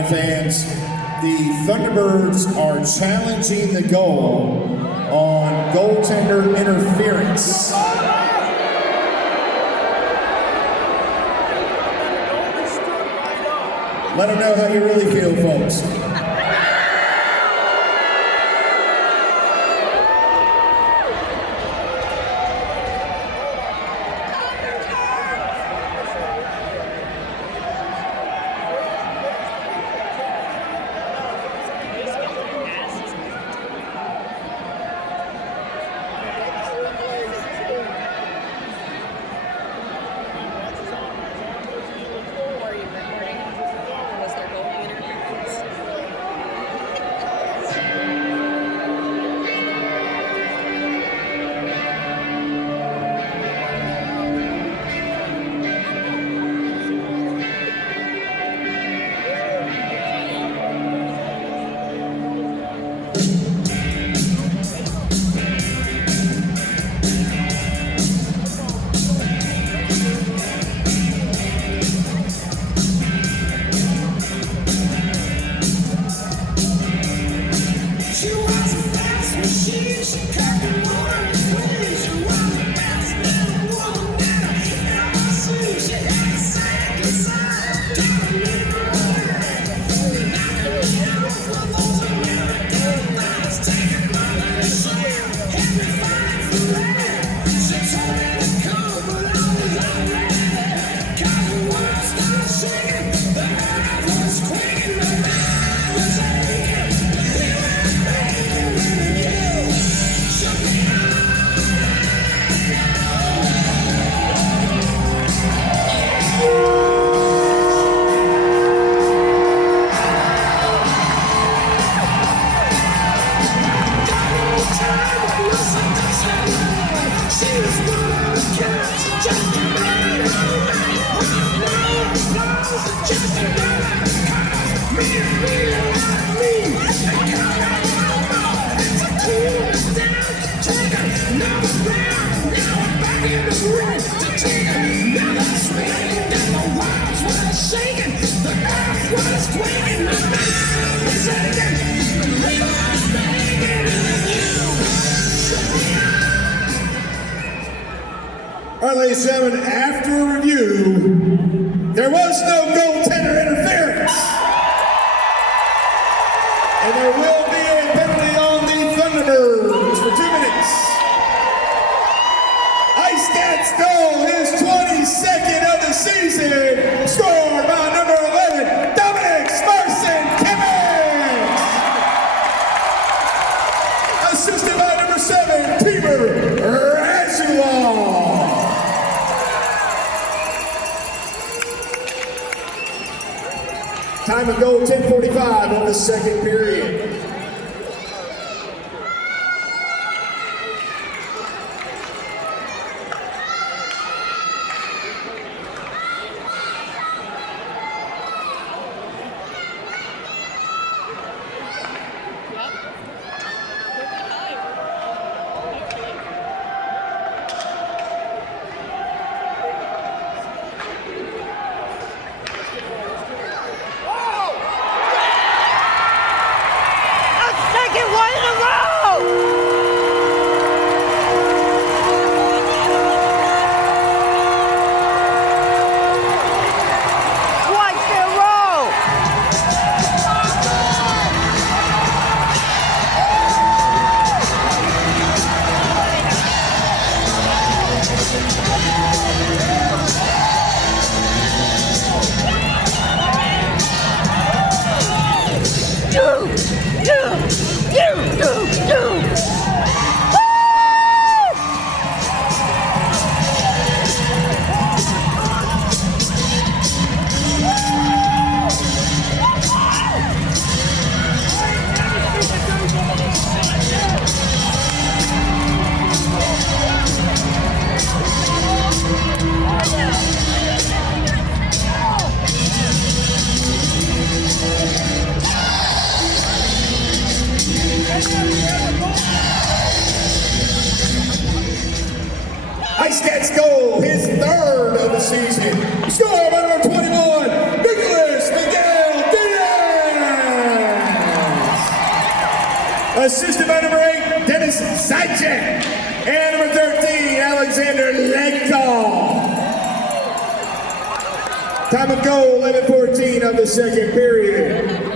right, fans. The Thunderbirds are challenging the goal on goaltender interference. Let them know how you really feel, folks. All right, ladies and gentlemen, after review, there was no goaltender interference. And there will be a penalty on the Thunderbirds for 2 minutes. Ice Cat's goal, his 22nd of the season, scored by number 11, Dominic Smarson-Kimmins. Assisted by number 7, Timur Radulov. Time of goal, 10:45 of the second period. Ice Cat's goal, his 3rd of the season. Score by number 21, Nicholas Miguel Diaz. assisted by number 8, Dennis Zajac. And number 13, Alexander Legdahl. Time of goal, 11:14 of the second period.